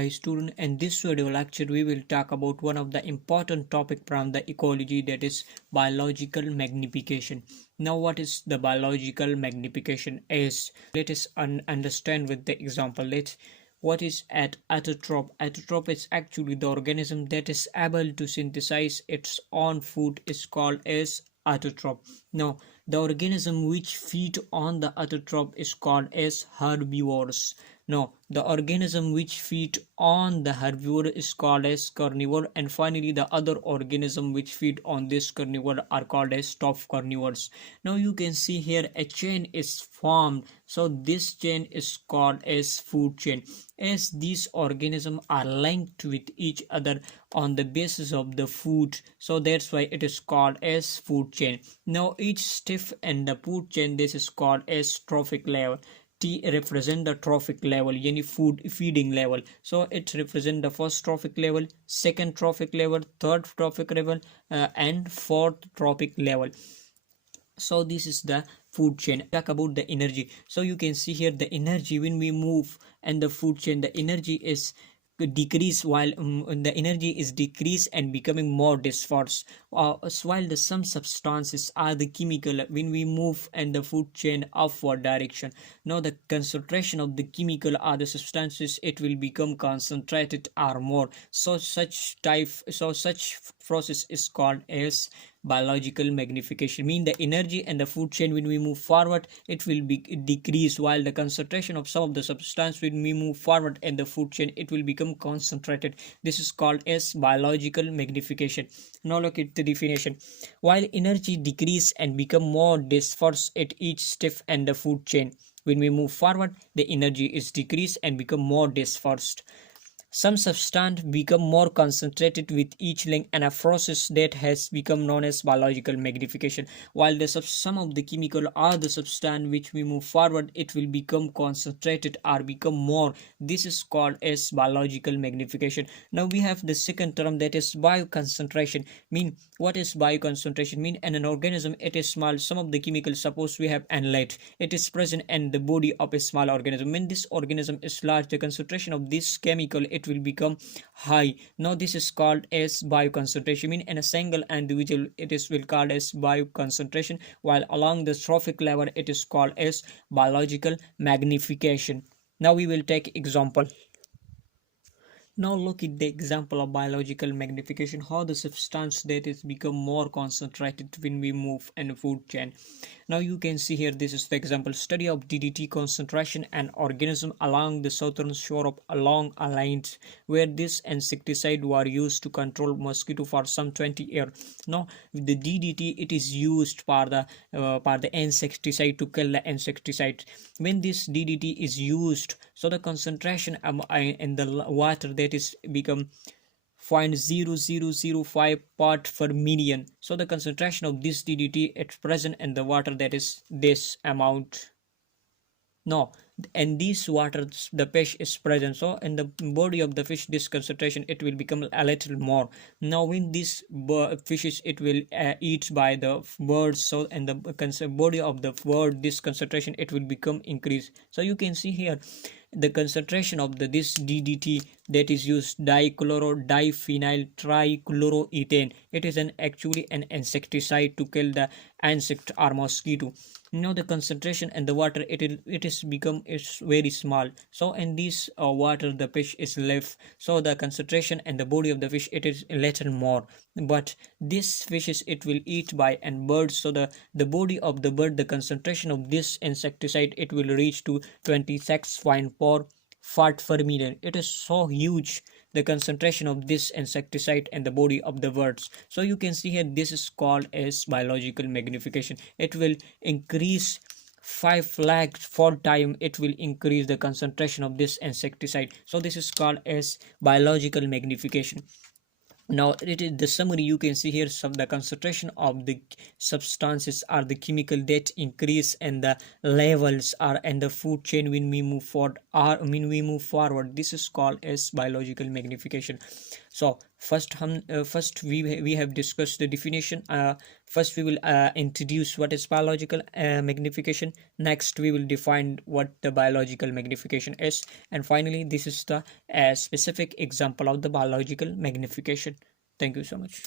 Hi student, in this video lecture we will talk about one of the important topic from the ecology, that is biological magnification. Now what is the biological magnification is? Let us understand with the example. What is at autotroph? Autotroph is actually the organism that is able to synthesize its own food is called as autotroph. Now the organism which feed on the autotroph is called as herbivores. No, the organism which feed on the herbivore is called as carnivore, and finally the other organism which feed on this carnivore are called as top carnivores. Now you can see here a chain is formed, so this chain is called as food chain, as these organisms are linked with each other on the basis of the food, so that's why it is called as food chain. Now each step in the food chain, this is called as trophic level. T represent the trophic level, yani food feeding level. So it represent the first trophic level, second trophic level, third trophic level, and fourth trophic level. So this is the food chain. Talk about the energy. So you can see here the energy when we move and the food chain, the energy is decrease while the energy is decrease and becoming more dispersed, while some substances are the chemical when we move and the food chain upward direction. Now the concentration of the chemical or the substances, it will become concentrated or more, so such process is called as biological magnification. Mean the energy and the food chain when we move forward, it will be decrease, while the concentration of some of the substance when we move forward in the food chain, it will become concentrated. This is called as biological magnification. Now look at the definition. While energy decrease and become more dispersed at each step in the food chain, when we move forward, the energy is decreased and become more dispersed. Some substance become more concentrated with each link, and a process that has become known as biological magnification. While some of the chemical or the substance which we move forward, it will become concentrated or become more. This is called as biological magnification. Now we have the second term, that is bioconcentration. Mean what is bioconcentration? Mean in an organism it is small. Some of the chemicals, suppose we have analyte, it is present in the body of a small organism. When this organism is large, the concentration of this chemical, it will become high. Now this is called as bioconcentration. Mean in a single individual, it is will called as bioconcentration, while along the trophic level, it is called as biological magnification. Now we will take example. Now look at the example of biological magnification, how the substance that is become more concentrated when we move in the food chain. Now you can see here, this is the example study of DDT concentration and organism along the southern shore of along a lines where this insecticide were used to control mosquito for some 20 years. Now the DDT, it is used for the insecticide to kill the insecticide. When this DDT is used, so the concentration in the water, that is become 0.0005 part per million. So the concentration of this DDT it's present in the water, that is this amount. No, in these waters the fish is present, so in the body of the fish this concentration, it will become a little more. Now when these fishes, it will eat by the birds, so in the body of the bird, this concentration, it will become increased. So you can see here the concentration of this DDT, that is used dichloro diphenyl trichloroethane. It is actually an insecticide to kill the insect or mosquito. Now the concentration in the water, it is become is very small, so in this water the fish is left, so the concentration in the body of the fish, it is a little more. But this fishes, it will eat by and birds, so the body of the bird, the concentration of this insecticide, it will reach to 26.4 part per million. It is so huge, the concentration of this insecticide in the body of the birds. So you can see here, this is called as biological magnification. It will increase 5 lakh 4 times, it will increase the concentration of this insecticide. So this is called as biological magnification. Now it is the summary. You can see here some the concentration of the substances or the chemical that increase, and the levels are in the food chain when we move forward, or when we move forward, this is called as biological magnification. So first we have discussed the definition. First we will introduce what is biological magnification. Next we will define what the biological magnification is, and finally this is the specific example of the biological magnification. Thank you so much.